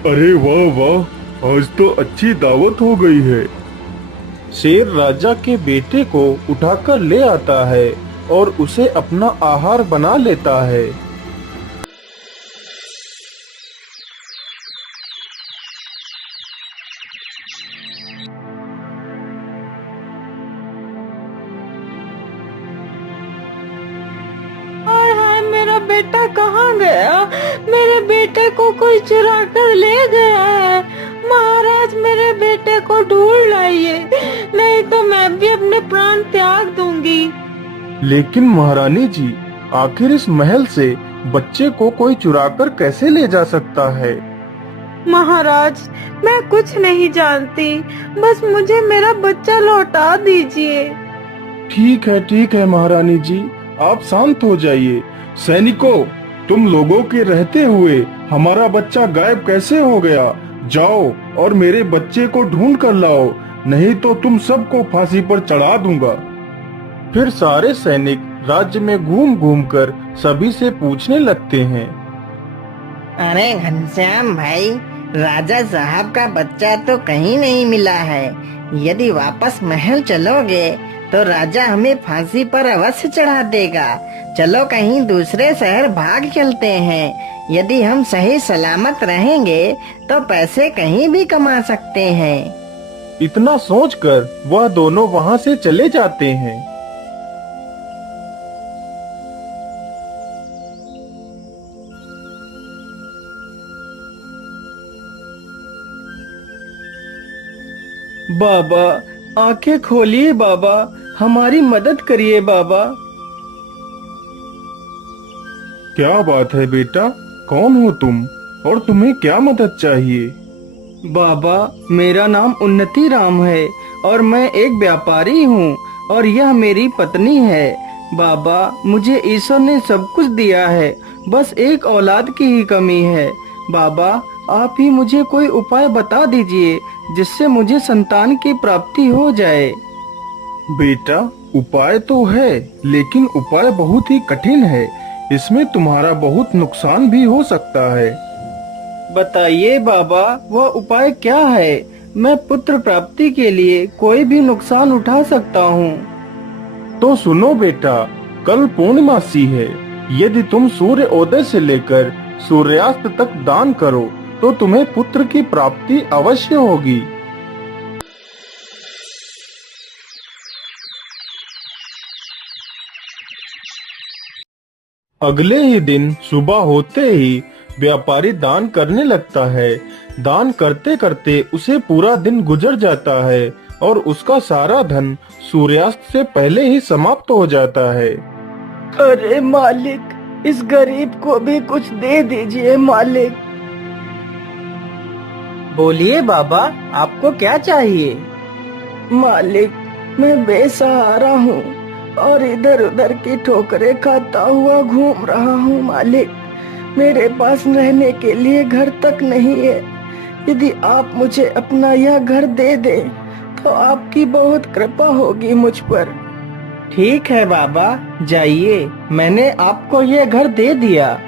अरे वाह वाह, आज तो अच्छी दावत हो गई है। शेर राजा के बेटे को उठाकर ले आता है और उसे अपना आहार बना लेता है। हाय हाय, मेरा बेटा कहाँ गया? मेरे बेटे को कोई चुरा कर ले गया है। महाराज, मेरे बेटे को ढूंढ लाइए, नहीं तो मैं भी अपने प्राण त्याग दूंगी। लेकिन महारानी जी, आखिर इस महल से बच्चे को कोई चुराकर कैसे ले जा सकता है? महाराज, मैं कुछ नहीं जानती, बस मुझे मेरा बच्चा लौटा दीजिए। ठीक है महारानी जी, आप शांत हो जाइए। सैनिकों, तुम लोगों के रहते हुए हमारा बच्चा गायब कैसे हो गया? जाओ और मेरे बच्चे को ढूंढ कर लाओ, नहीं तो तुम सबको फांसी पर चढ़ा दूंगा। फिर सारे सैनिक राज्य में घूम घूम कर सभी से पूछने लगते हैं। अरे घनश्याम भाई, राजा साहब का बच्चा तो कहीं नहीं मिला है। यदि वापस महल चलोगे तो राजा हमें फांसी पर अवश्य चढ़ा देगा। चलो कहीं दूसरे शहर भाग चलते हैं। यदि हम सही सलामत रहेंगे तो पैसे कहीं भी कमा सकते हैं। इतना सोचकर वह दोनों वहां से चले जाते हैं। बाबा, आंखें खोलिए बाबा, हमारी मदद करिए बाबा। क्या बात है बेटा, कौन हो तुम और तुम्हें क्या मदद चाहिए? बाबा, मेरा नाम उन्नति राम है और मैं एक व्यापारी हूँ और यह मेरी पत्नी है। बाबा, मुझे ईश्वर ने सब कुछ दिया है, बस एक औलाद की ही कमी है। बाबा, आप ही मुझे कोई उपाय बता दीजिए जिससे मुझे संतान की प्राप्ति हो जाए। बेटा, उपाय तो है, लेकिन उपाय बहुत ही कठिन है। इसमें तुम्हारा बहुत नुकसान भी हो सकता है। बताइए बाबा, वह उपाय क्या है? मैं पुत्र प्राप्ति के लिए कोई भी नुकसान उठा सकता हूँ। तो सुनो बेटा, कल पूर्णिमासी है। यदि तुम सूर्य उदय से लेकर सूर्यास्त तक दान करो तो तुम्हें पुत्र की प्राप्ति अवश्य होगी। अगले ही दिन सुबह होते ही व्यापारी दान करने लगता है। दान करते करते उसे पूरा दिन गुजर जाता है और उसका सारा धन सूर्यास्त से पहले ही समाप्त हो जाता है। अरे मालिक, इस गरीब को भी कुछ दे दीजिए मालिक। बोलिए बाबा, आपको क्या चाहिए? मालिक, मैं बेसहारा हूँ और इधर उधर की ठोकरें खाता हुआ घूम रहा हूँ मालिक। मेरे पास रहने के लिए घर तक नहीं है। यदि आप मुझे अपना यह घर दे दें तो आपकी बहुत कृपा होगी मुझ पर। ठीक है बाबा, जाइए, मैंने आपको ये घर दे दिया।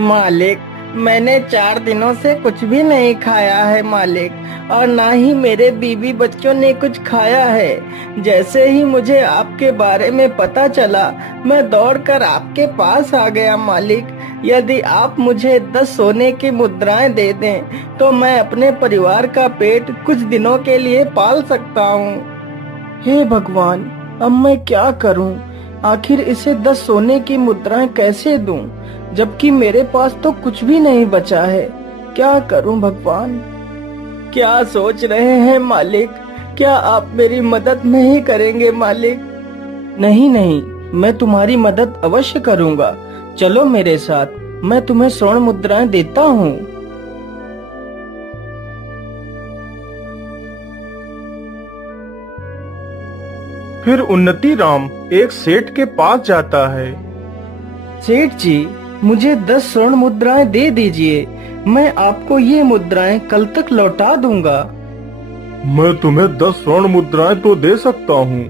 मालिक, मैंने 4 दिनों से कुछ भी नहीं खाया है मालिक, और ना ही मेरे बीवी बच्चों ने कुछ खाया है। जैसे ही मुझे आपके बारे में पता चला, मैं दौड़कर आपके पास आ गया मालिक। यदि आप मुझे 10 सोने की मुद्राएं दे दें तो मैं अपने परिवार का पेट कुछ दिनों के लिए पाल सकता हूँ। हे भगवान, अब मैं क्या करूँ? आखिर इसे 10 सोने की मुद्राएं कैसे दूं, जबकि मेरे पास तो कुछ भी नहीं बचा है। क्या करूं भगवान? क्या सोच रहे हैं मालिक? क्या आप मेरी मदद नहीं करेंगे मालिक? नहीं नहीं, मैं तुम्हारी मदद अवश्य करूंगा। चलो मेरे साथ, मैं तुम्हें स्वर्ण मुद्राएं देता हूँ। फिर उन्नति राम एक सेठ के पास जाता है। सेठ जी, मुझे 10 स्वर्ण मुद्राएं दे दीजिए। मैं आपको ये मुद्राएं कल तक लौटा दूंगा। मैं तुम्हें 10 स्वर्ण मुद्राएं तो दे सकता हूँ,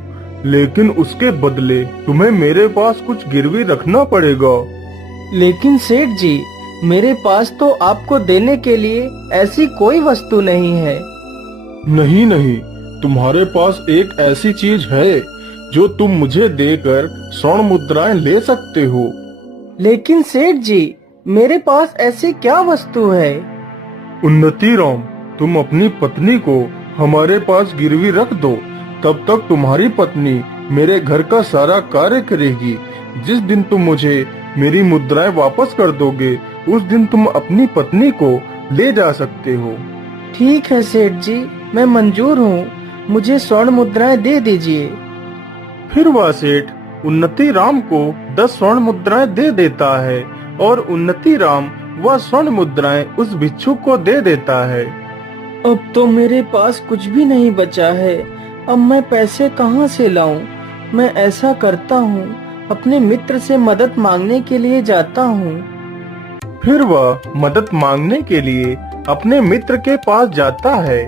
लेकिन उसके बदले तुम्हें मेरे पास कुछ गिरवी रखना पड़ेगा। लेकिन सेठ जी, मेरे पास तो आपको देने के लिए ऐसी कोई वस्तु नहीं है। नहीं नहीं, तुम्हारे पास एक ऐसी चीज है जो तुम मुझे देकर स्वर्ण मुद्राएं ले सकते हो। लेकिन सेठ जी, मेरे पास ऐसी क्या वस्तु है? उन्नति राम, तुम अपनी पत्नी को हमारे पास गिरवी रख दो। तब तक तुम्हारी पत्नी मेरे घर का सारा कार्य करेगी। जिस दिन तुम मुझे मेरी मुद्राएं वापस कर दोगे, उस दिन तुम अपनी पत्नी को ले जा सकते हो। ठीक है सेठ जी, मैं मंजूर हूँ। मुझे स्वर्ण मुद्राएं दे दीजिए। फिर वह सेठ उन्नति राम को 10 स्वर्ण मुद्राएं दे देता है और उन्नति राम वह स्वर्ण मुद्राएं उस भिक्षुक को दे देता है। अब तो मेरे पास कुछ भी नहीं बचा है। अब मैं पैसे कहाँ से लाऊं? मैं ऐसा करता हूँ, अपने मित्र से मदद मांगने के लिए जाता हूँ। फिर वह मदद मांगने के लिए अपने मित्र के पास जाता है।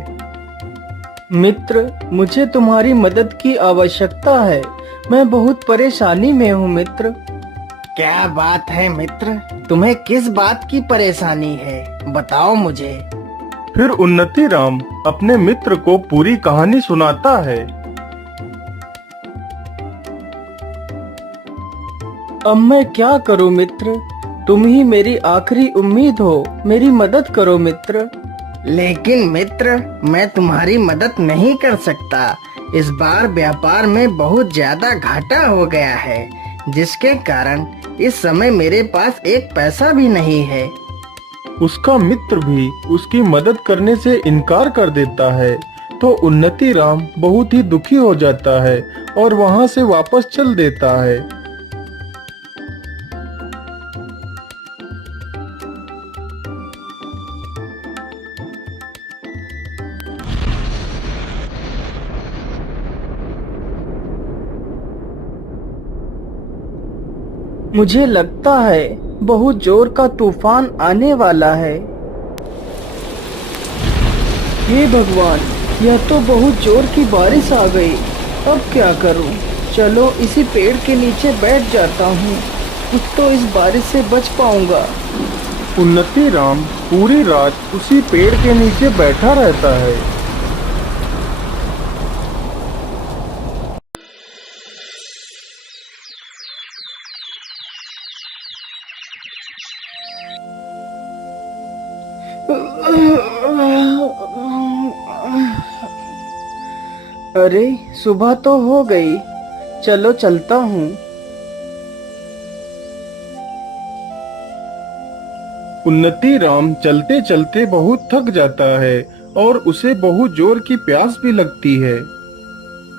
मित्र, मुझे तुम्हारी मदद की आवश्यकता है। मैं बहुत परेशानी में हूँ मित्र। क्या बात है मित्र, तुम्हें किस बात की परेशानी है, बताओ मुझे। फिर उन्नति राम अपने मित्र को पूरी कहानी सुनाता है। अब मैं क्या करूं मित्र? तुम ही मेरी आखिरी उम्मीद हो। मेरी मदद करो मित्र। लेकिन मित्र, मैं तुम्हारी मदद नहीं कर सकता। इस बार व्यापार में बहुत ज्यादा घाटा हो गया है, जिसके कारण इस समय मेरे पास एक पैसा भी नहीं है। उसका मित्र भी उसकी मदद करने से इनकार कर देता है। तो उन्नति राम बहुत ही दुखी हो जाता है और वहाँ से वापस चल देता है। मुझे लगता है बहुत जोर का तूफान आने वाला है। हे भगवान, यह तो बहुत जोर की बारिश आ गई। अब क्या करूं? चलो इसी पेड़ के नीचे बैठ जाता हूं, कुछ तो इस बारिश से बच पाऊंगा। उन्नति राम पूरी रात उसी पेड़ के नीचे बैठा रहता है। अरे, सुबह तो हो गई। चलो चलता हूँ। उन्नति राम चलते चलते बहुत थक जाता है और उसे बहुत जोर की प्यास भी लगती है।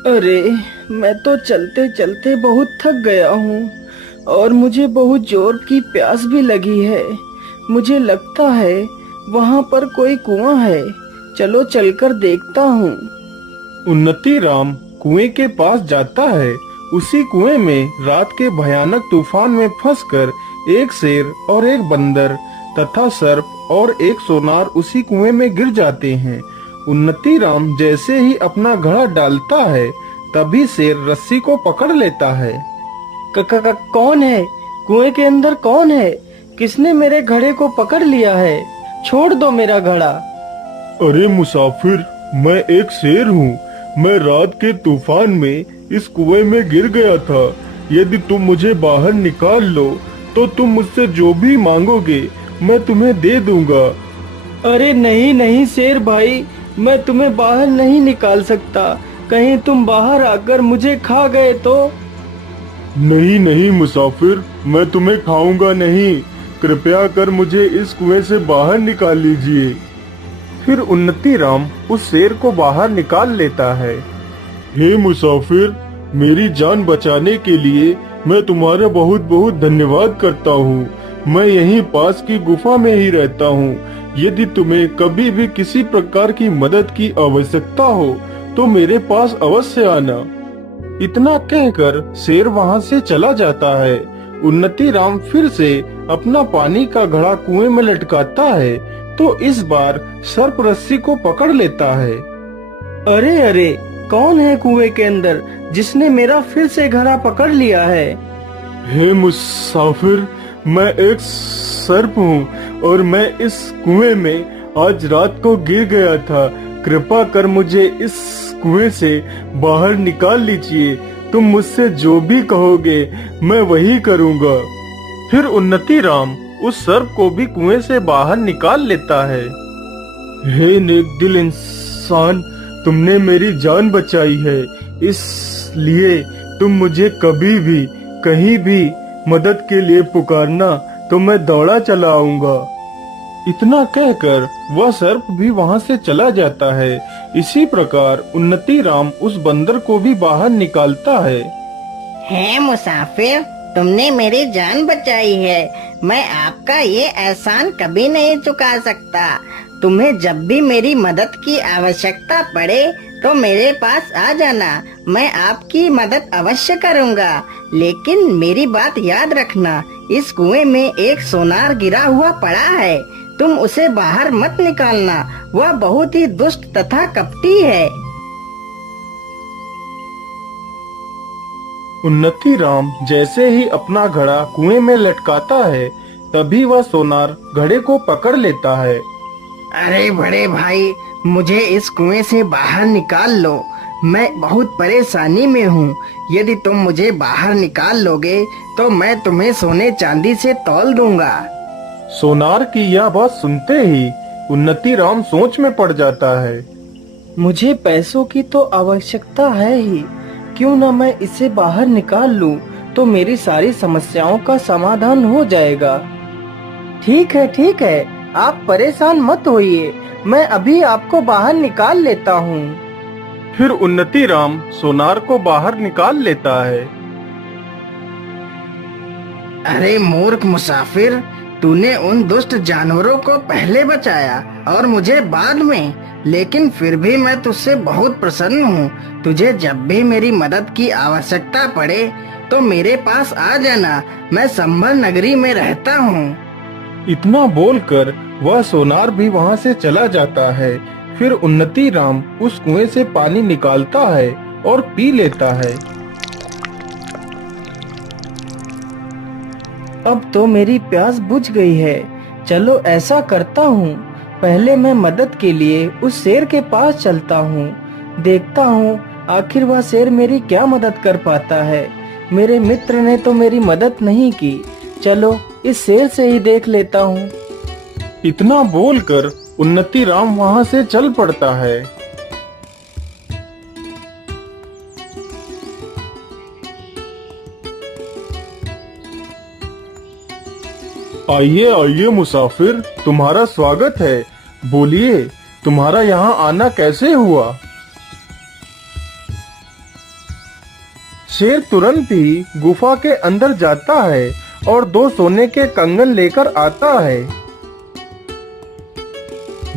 अरे, मैं तो चलते चलते बहुत थक गया हूँ और मुझे बहुत जोर की प्यास भी लगी है। मुझे लगता है वहाँ पर कोई कुआं है। चलो चलकर देखता हूँ। उन्नति राम कुएं के पास जाता है। उसी कुएं में रात के भयानक तूफान में फंसकर एक शेर और एक बंदर तथा सर्प और एक सोनार उसी कुएं में गिर जाते हैं। उन्नति राम जैसे ही अपना घड़ा डालता है, तभी शेर रस्सी को पकड़ लेता है। कौन है? कुएं के अंदर कौन है? किसने मेरे घड़े को पकड़ लिया है? छोड़ दो मेरा घड़ा। अरे मुसाफिर, मैं एक शेर हूँ। मैं रात के तूफान में इस कुएं में गिर गया था। यदि तुम मुझे बाहर निकाल लो तो तुम मुझसे जो भी मांगोगे मैं तुम्हें दे दूंगा। अरे नहीं नहीं शेर भाई, मैं तुम्हें बाहर नहीं निकाल सकता। कहीं तुम बाहर आकर मुझे खा गए तो? नहीं नहीं मुसाफिर, मैं तुम्हें खाऊंगा नहीं। कृपया कर मुझे इस कुएं से बाहर निकाल लीजिए। फिर उन्नति राम उस शेर को बाहर निकाल लेता है। हे मुसाफिर, मेरी जान बचाने के लिए मैं तुम्हारा बहुत बहुत धन्यवाद करता हूँ। मैं यहीं पास की गुफा में ही रहता हूँ। यदि तुम्हें कभी भी किसी प्रकार की मदद की आवश्यकता हो तो मेरे पास अवश्य आना। इतना कहकर शेर वहाँ से चला जाता है। उन्नति राम फिर से अपना पानी का घड़ा कुएं में लटकाता है तो इस बार सर्प रस्सी को पकड़ लेता है। अरे अरे, कौन है कुएं के अंदर जिसने मेरा फिर से घड़ा पकड़ लिया है? हे मुसाफिर, मैं एक सर्प हूँ और मैं इस कुएं में आज रात को गिर गया था। कृपा कर मुझे इस कुएं से बाहर निकाल लीजिए। तुम मुझसे जो भी कहोगे मैं वही करूँगा। फिर उन्नति राम उस सर्प को भी कुएं से बाहर निकाल लेता है। हे नेक दिल इंसान, तुमने मेरी जान बचाई है, इसलिए तुम मुझे कभी भी कहीं भी मदद के लिए पुकारना तो मैं दौड़ा चला आऊंगा। इतना कहकर वह सर्प भी वहां से चला जाता है। इसी प्रकार उन्नति राम उस बंदर को भी बाहर निकालता है। मुसाफिर, तुमने मेरी जान बचाई है। मैं आपका ये एहसान कभी नहीं चुका सकता। तुम्हें जब भी मेरी मदद की आवश्यकता पड़े तो मेरे पास आ जाना, मैं आपकी मदद अवश्य करूंगा। लेकिन मेरी बात याद रखना, इस कुएं में एक सोनार गिरा हुआ पड़ा है, तुम उसे बाहर मत निकालना, वह बहुत ही दुष्ट तथा कपटी है। उन्नति राम जैसे ही अपना घड़ा कुएं में लटकाता है, तभी वह सोनार घड़े को पकड़ लेता है। अरे बड़े भाई, मुझे इस कुएं से बाहर निकाल लो, मैं बहुत परेशानी में हूँ। यदि तुम मुझे बाहर निकाल लोगे तो मैं तुम्हें सोने चांदी से तौल दूंगा। सोनार की यह बात सुनते ही उन्नति राम सोच में पड़ जाता है। मुझे पैसों की तो आवश्यकता है ही, क्यों न मैं इसे बाहर निकाल लूं, तो मेरी सारी समस्याओं का समाधान हो जाएगा। ठीक है, आप परेशान मत होइए, मैं अभी आपको बाहर निकाल लेता हूँ। फिर उन्नति राम सोनार को बाहर निकाल लेता है। अरे मूर्ख मुसाफिर, तूने उन दुष्ट जानवरों को पहले बचाया और मुझे बाद में, लेकिन फिर भी मैं तुझसे बहुत प्रसन्न हूँ। तुझे जब भी मेरी मदद की आवश्यकता पड़े तो मेरे पास आ जाना, मैं संभल नगरी में रहता हूँ। इतना बोलकर वह सोनार भी वहां से चला जाता है। फिर उन्नति राम उस कुएं से पानी निकालता है और पी लेता है। अब तो मेरी प्यास बुझ गई है। चलो ऐसा करता हूँ, पहले मैं मदद के लिए उस शेर के पास चलता हूँ, देखता हूँ आखिर वह शेर मेरी क्या मदद कर पाता है। मेरे मित्र ने तो मेरी मदद नहीं की, चलो इस शेर से ही देख लेता हूँ। इतना बोलकर उन्नति राम वहां से चल पड़ता है। आइए आइए मुसाफिर, तुम्हारा स्वागत है। बोलिए, तुम्हारा यहाँ आना कैसे हुआ? शेर तुरंत ही गुफा के अंदर जाता है और 2 सोने के कंगन लेकर आता है।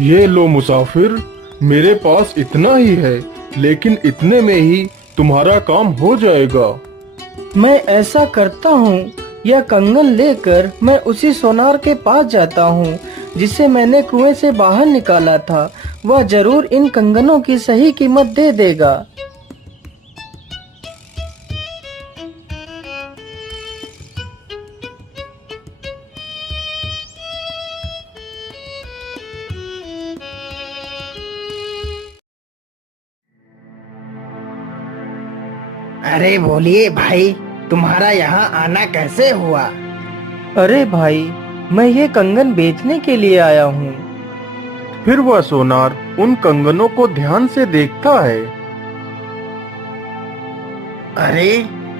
ये लो मुसाफिर, मेरे पास इतना ही है, लेकिन इतने में ही तुम्हारा काम हो जाएगा। मैं ऐसा करता हूँ, यह कंगन लेकर मैं उसी सोनार के पास जाता हूँ जिसे मैंने कुएं से बाहर निकाला था। वह जरूर इन कंगनों की सही कीमत दे देगा। अरे बोलिए भाई, तुम्हारा यहाँ आना कैसे हुआ? अरे भाई, मैं ये कंगन बेचने के लिए आया हूँ। फिर वह सोनार उन कंगनों को ध्यान से देखता है। अरे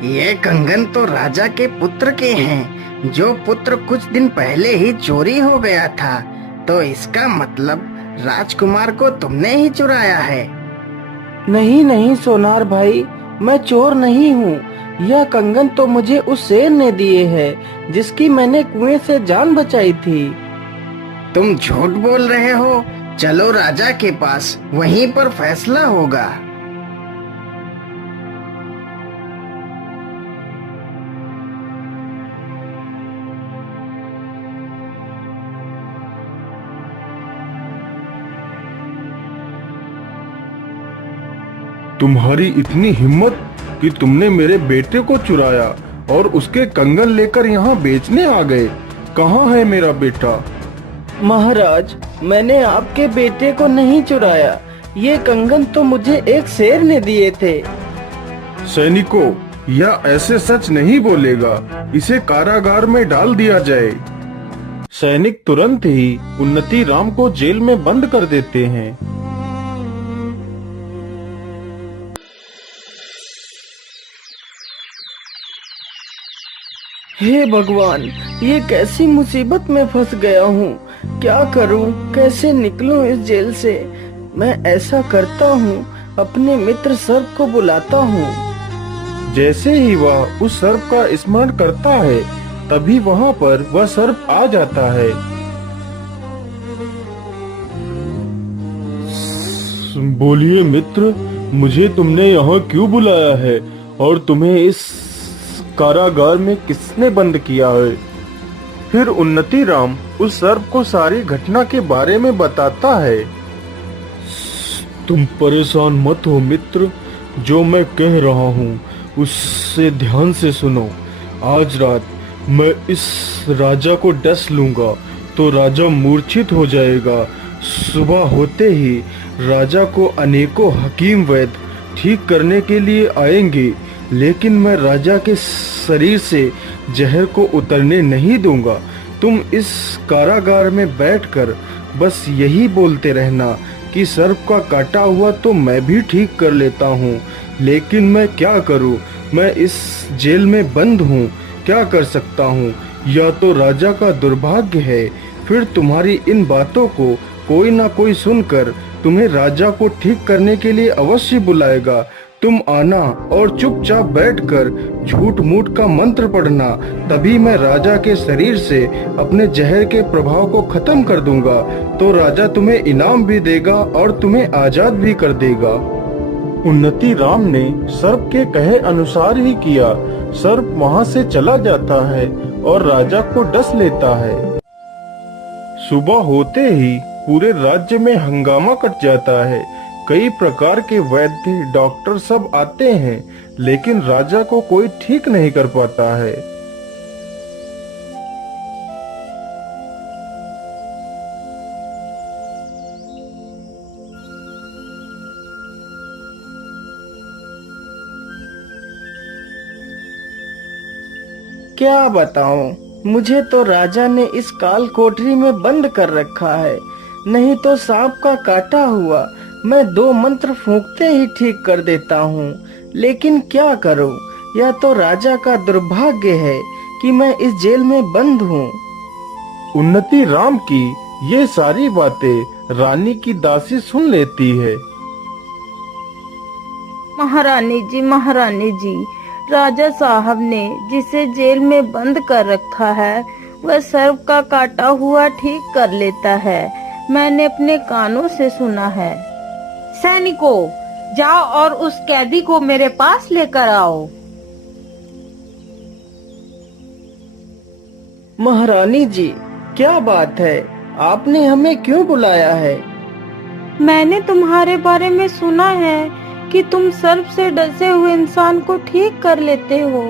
ये कंगन तो राजा के पुत्र के हैं, जो पुत्र कुछ दिन पहले ही चोरी हो गया था। तो इसका मतलब राजकुमार को तुमने ही चुराया है। नहीं सोनार भाई, मैं चोर नहीं हूँ। यह कंगन तो मुझे उस शेर ने दिए हैं जिसकी मैंने कुएं से जान बचाई थी। तुम झूठ बोल रहे हो। चलो राजा के पास, वहीं पर फैसला होगा। तुम्हारी इतनी हिम्मत कि तुमने मेरे बेटे को चुराया और उसके कंगन लेकर यहाँ बेचने आ गए। कहाँ है मेरा बेटा? महाराज, मैंने आपके बेटे को नहीं चुराया। ये कंगन तो मुझे एक शेर ने दिए थे। सैनिकों, यह ऐसे सच नहीं बोलेगा। इसे कारागार में डाल दिया जाए। सैनिक तुरंत ही उन्नति राम को जेल में बंद कर देते हैं। हे भगवान, ये कैसी मुसीबत में फंस गया हूँ। क्या करूँ, कैसे निकलूँ इस जेल से। मैं ऐसा करता हूँ, अपने मित्र सर्प को बुलाता हूँ। जैसे ही वह उस सर्प का स्मरण करता है, तभी वहाँ पर वह सर्प आ जाता है। बोलिए मित्र, मुझे तुमने यहाँ क्यों बुलाया है और तुम्हें इस कारागार में किसने बंद किया है? फिर उन्नति राम उस सर्प को सारी घटना के बारे में बताता है। तुम परेशान मत हो मित्र, जो मैं कह रहा हूँ उससे ध्यान से सुनो। आज रात मैं इस राजा को डस लूंगा तो राजा मूर्छित हो जाएगा। सुबह होते ही राजा को अनेकों हकीम वैद्य ठीक करने के लिए आएंगे, लेकिन मैं राजा के शरीर से जहर को उतरने नहीं दूंगा। तुम इस कारागार में बैठकर बस यही बोलते रहना कि सर्प का काटा हुआ तो मैं भी ठीक कर लेता हूँ, लेकिन मैं क्या करूँ, मैं इस जेल में बंद हूँ, क्या कर सकता हूँ। या तो राजा का दुर्भाग्य है, फिर तुम्हारी इन बातों को कोई ना कोई सुनकर तुम्हें राजा को ठीक करने के लिए अवश्य बुलाएगा। तुम आना और चुपचाप बैठकर झूठ मूठ का मंत्र पढ़ना, तभी मैं राजा के शरीर से अपने जहर के प्रभाव को खत्म कर दूंगा। तो राजा तुम्हें इनाम भी देगा और तुम्हें आजाद भी कर देगा। उन्नति राम ने सर्प के कहे अनुसार ही किया। सर्प वहाँ से चला जाता है और राजा को डस लेता है। सुबह होते ही पूरे राज्य में हंगामा कट जाता है। कई प्रकार के वैद्य डॉक्टर सब आते हैं, लेकिन राजा को कोई ठीक नहीं कर पाता है। क्या बताऊं, मुझे तो राजा ने इस काल कोठरी में बंद कर रखा है। नहीं तो सांप का काटा हुआ मैं 2 मंत्र फूंकते ही ठीक कर देता हूँ, लेकिन क्या करूँ, यह तो राजा का दुर्भाग्य है कि मैं इस जेल में बंद हूँ। उन्नति राम की ये सारी बातें रानी की दासी सुन लेती है। महारानी जी, राजा साहब ने जिसे जेल में बंद कर रखा है, वह सर्प का काटा हुआ ठीक कर लेता है। मैंने अपने कानों से सुना है। सैनिकों, जाओ और उस कैदी को मेरे पास लेकर आओ। महारानी जी, क्या बात है, आपने हमें क्यों बुलाया है? मैंने तुम्हारे बारे में सुना है कि तुम सर्प से डसे हुए इंसान को ठीक कर लेते हो।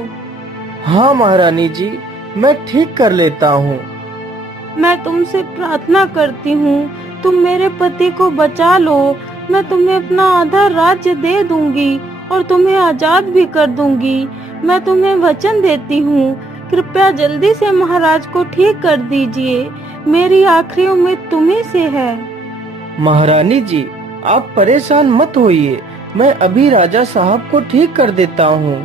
हाँ महारानी जी, मैं ठीक कर लेता हूँ। मैं तुमसे प्रार्थना करती हूँ, तुम मेरे पति को बचा लो। मैं तुम्हें अपना आधा राज्य दे दूंगी और तुम्हें आजाद भी कर दूंगी। मैं तुम्हें वचन देती हूँ, कृपया जल्दी से महाराज को ठीक कर दीजिए। मेरी आखिरी उम्मीद तुम्ही से है। महारानी जी, आप परेशान मत होइए, मैं अभी राजा साहब को ठीक कर देता हूँ।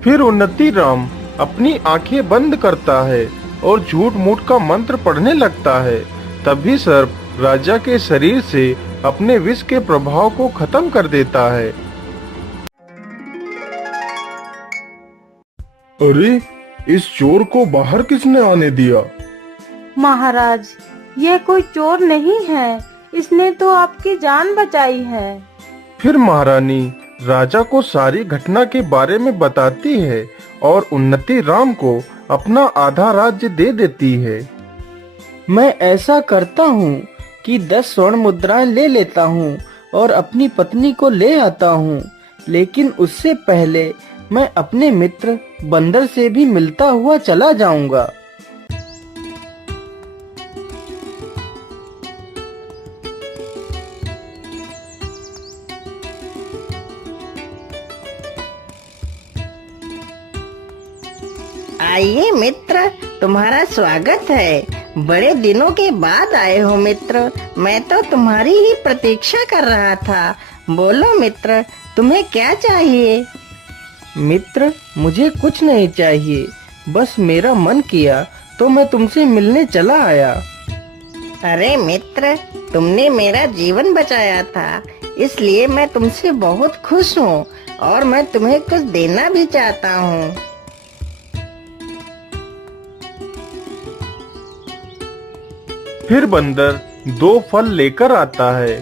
फिर उन्नति राम अपनी आंखें बंद करता है और झूठ मूठ का मंत्र पढ़ने लगता है। तभी सर्प राजा के शरीर से अपने विष के प्रभाव को खत्म कर देता है। अरे, इस चोर को बाहर किसने आने दिया? महाराज, यह कोई चोर नहीं है, इसने तो आपकी जान बचाई है। फिर महारानी राजा को सारी घटना के बारे में बताती है और उन्नति राम को अपना आधा राज्य दे देती है। मैं ऐसा करता हूँ कि 10 स्वर्ण मुद्राएं ले लेता हूँ और अपनी पत्नी को ले आता हूँ, लेकिन उससे पहले मैं अपने मित्र बंदर से भी मिलता हुआ चला जाऊंगा। आइए मित्र, तुम्हारा स्वागत है। बड़े दिनों के बाद आए हो मित्र। मैं तो तुम्हारी ही प्रतीक्षा कर रहा था। बोलो मित्र, तुम्हें क्या चाहिए? मित्र, मुझे कुछ नहीं चाहिए, बस मेरा मन किया तो मैं तुमसे मिलने चला आया। अरे मित्र, तुमने मेरा जीवन बचाया था, इसलिए मैं तुमसे बहुत खुश हूँ और मैं तुम्हें कुछ देना भी चाहता हूँ। फिर बंदर 2 फल लेकर आता है।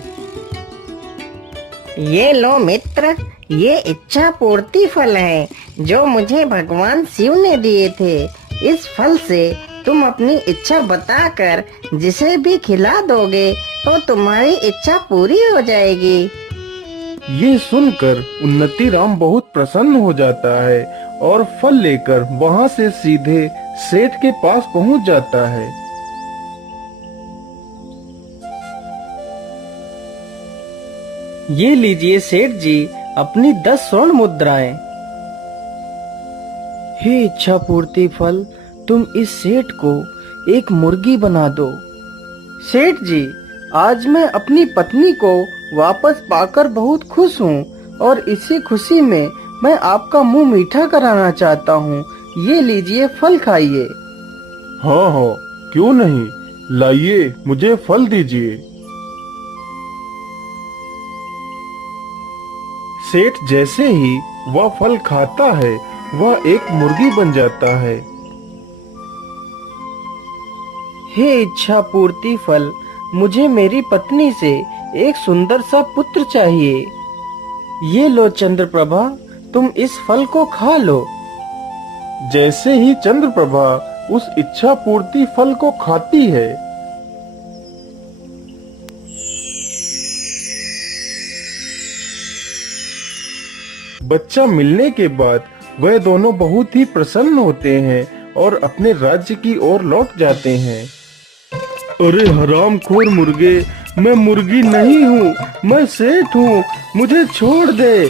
ये लो मित्र, ये इच्छा पूर्ति फल है जो मुझे भगवान शिव ने दिए थे। इस फल से तुम अपनी इच्छा बताकर जिसे भी खिला दोगे तो तुम्हारी इच्छा पूरी हो जाएगी। ये सुनकर उन्नति राम बहुत प्रसन्न हो जाता है और फल लेकर वहाँ से सीधे सेठ के पास पहुँच जाता है। ये लीजिए सेठ जी अपनी 10 स्वर्ण मुद्राएं। हे इच्छा पूर्ति फल, तुम इस सेठ को एक मुर्गी बना दो। सेठ जी, आज मैं अपनी पत्नी को वापस पाकर बहुत खुश हूँ और इसी खुशी में मैं आपका मुंह मीठा कराना चाहता हूँ। ये लीजिए फल खाइए। हाँ हाँ, क्यों नहीं, लाइए मुझे फल दीजिए। सेठ जैसे ही वह फल खाता है वह एक मुर्गी बन जाता है। हे इच्छा पूर्ति फल, मुझे मेरी पत्नी से एक सुंदर सा पुत्र चाहिए। ये लो चंद्रप्रभा, तुम इस फल को खा लो। जैसे ही चंद्रप्रभा उस इच्छा पूर्ति फल को खाती है, बच्चा मिलने के बाद वह दोनों बहुत ही प्रसन्न होते हैं और अपने राज्य की ओर लौट जाते हैं। अरे हरामखोर मुर्गे, मैं मुर्गी नहीं हूँ, मैं सेठ हूँ, मुझे छोड़ दे।